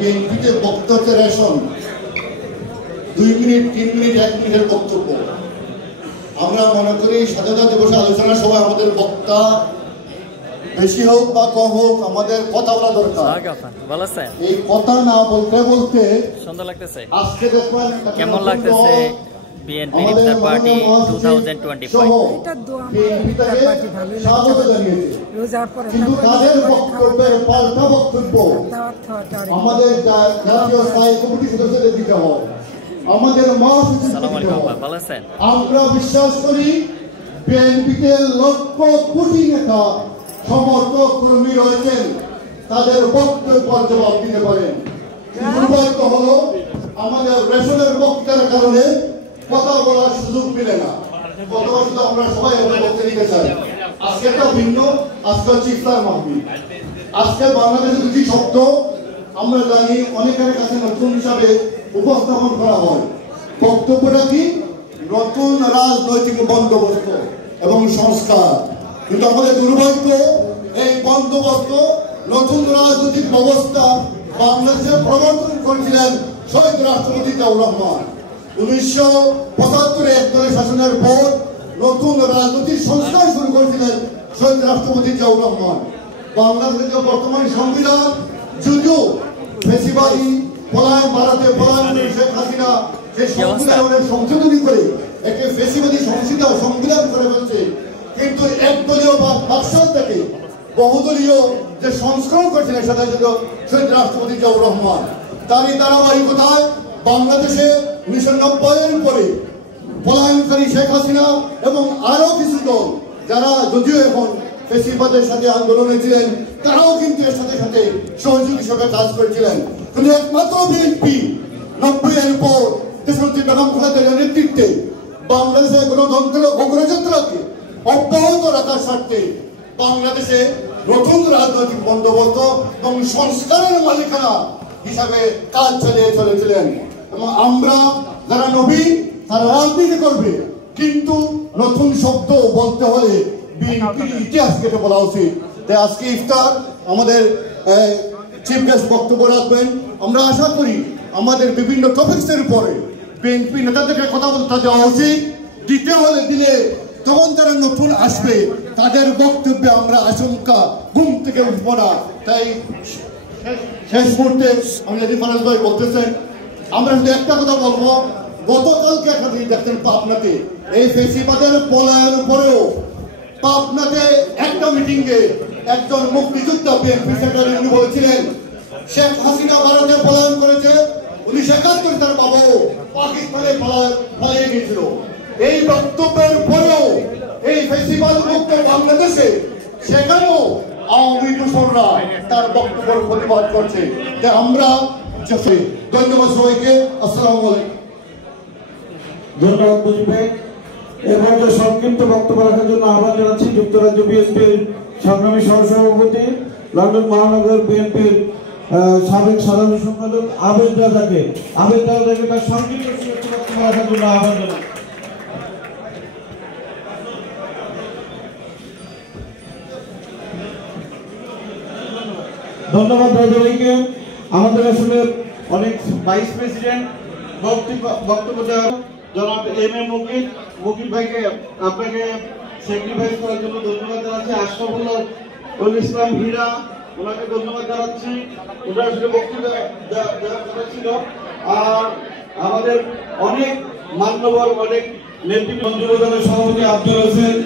বিএনপিতে বক্তব্য ration 2 minute 3 minute 1 মিনিটের বক্তব্য। আমরা মনে করি স্বাধীনতা দিবসে আলোচনা সভায় আমাদের বক্তা বেশি হোক বা কম হোক আমাদের কথা বলা দরকার। এই কথা না বলতে বলতে সুন্দর লাগতেছে। আজকে দেখবেন কেমন লাগতেছে বিএনপি ইফতার পার্টি 2025 এটা দোয়া ইফতার পার্টি ভালো লাগছে। রোজার পরে কিন্তু তাদের বক্তব্যের পাল্টা বক্তব্য আমাদের জাতীয় স্থায়ী কমিটি সদস্যদের দিতে হয়, আমাদের আমরা বিশ্বাস করি বিএনপিতে লক্ষ কোটি নেতা সমর্থক কর্মী রয়েছেন, তাদের বক্তব্য জবাব দিতে পারেন। দুর্ভাগ্য হলো আমাদের রেশনের বক্তব্যের কারণে কথা বলার সুযোগ মিলে না। গত বছর আমরা সবাই বক্তব্য দিতে চাই, আজকে একটা ভিন্ন, আজকে হচ্ছে ইফতার মাহফিল। আজকে বাংলাদেশে দুটি শব্দ আমরা জানি অনেকের কাছে নতুন হিসাবে উপস্থাপন করা হয়। বক্তব্যটা কি? নতুন রাজনৈতিক বন্দোবস্ত এবং সংস্কার। কিন্তু আমাদের দুর্ভাগ্য এই বন্দোবস্ত নতুন রাজনৈতিক ব্যবস্থা বাংলাদেশে প্রবর্তন করেছিলেন শহীদ রাষ্ট্রপতি জিয়াউর রহমান। 1975 একদলের শাসনের পর নতুন রাজনৈতিক সংস্কার শুরু করেছিলেন শহীদ রাষ্ট্রপতি জিয়াউর রহমান। বাংলাদেশের বর্তমান সংবিধান যদিও ফেসিবাদী পলায়ন ভারতে পলায়ন শেখ হাসিনা যে সংবিধানের সংশোধনী করে একটি ফেসিবাদী সংবিধান করে ফেলছে, কিন্তু একদলীয় বা বাকশাল থেকে বহুদলীয় যে সংস্করণ করেছিলেন সেটা ছিল শহীদ রাষ্ট্রপতি জিয়াউর রহমান। তারই ধারাবাহিকতায় বাংলাদেশে 1990-এর পরে পলায়নকারী শেখ হাসিনা এবং আরো কিছু দল যারা যদিও এখন ফেসিবাদের সাথে আন্দোলনে ছিলেন, তারাও কিন্তু এর সাথে সাথে সহযোগী হিসেবে কাজ করেছিলেন। কিন্তু একমাত্র বিএনপি 90-এর পর দেশনেত্রী বেগম খালেদা জিয়ার নেতৃত্বে বাংলাদেশের গণতন্ত্রের অগ্রযাত্রাকে অব্যাহত রাখার স্বার্থে বাংলাদেশে নতুন রাজনৈতিক বন্দোবস্ত এবং সংস্কারের মালিকানা হিসাবে কাজ চালিয়ে চলেছিলেন। এবং আমরা যারা নবীন তারা রাজনীতি করবে, কিন্তু নতুন শব্দ বলতে হলে বিএনপির ইতিহাস কেটে বলা উচিত। তাই আজকে ইফতার আমাদের চিফ গেস্ট বক্তব্য রাখবেন। আমরা আশা করি আমাদের বিভিন্ন টপিক্সের উপরে বিএনপি নেতাদেরকে কথা বলতে দেওয়া উচিত। দিতে হলে দিলে তখন যারা নতুন আসবে তাদের বক্তব্যে আমরা আশঙ্কা ঘুম থেকে উঠবো না। তাই শেষ মুহূর্তে আমি যদি ফারাজ ভাই বলতেছেন, আমরা শুধু একটা কথা বলবো, গতকালকে একটা দিন দেখছেন পাবনাতে এই ফেসিবাদের পলায়ন পরেও পাবনাতে একটা মিটিংয়ে একজন মুক্তিযোদ্ধা বিএনপি সেক্রেটারি উনি বলেছিলেন শেখ হাসিনা ভারতে পলায়ন করেছে, 1971 তার বাবা পাকিস্তানে পালিয়ে গিয়েছিল। এই বক্তব্যের পরেও এই ফেসিবাদ মুক্ত বাংলাদেশে সেখানেও আওয়ামী দূষণরা তার বক্তব্যের প্রতিবাদ করছে। তাই আমরা ধন্যবাদ সবাইকে। আসসালামু আলাইকুম। ধন্যবাদ মুজিব ভাই। এরপর সংক্ষিপ্ত বক্তব্য রাখার জন্য আহ্বান জানাচ্ছি যুক্তরাজ্য বিএনপির সংগ্রামী সহসভাপতি, লন্ডন মহানগর বিএনপির সাবেক সাধারণ সম্পাদক আবেদ রাজাকে তার সংক্ষিপ্ত বক্তব্য রাখার জন্য আহ্বান জানাচ্ছি। ধন্যবাদ রাজা ভাইকে। আমাদের আসলে অনেক ভাইস প্রেসিডেন্ট বক্তব্য দেওয়ার জনাব এম এ মুকিব ভাইকে আপনাকে স্যাক্রিফাইস করার জন্য ধন্যবাদ জানাচ্ছি। আশরাফুল্লাহ ইসলাম হীরা ওনাকে ধন্যবাদ জানাচ্ছি, ওনার আসলে বক্তব্য দেওয়ার কথা ছিল। আর আমাদের অনেক মান্যবর অনেক নেতৃত্ব সভাপতি আব্দুল হোসেন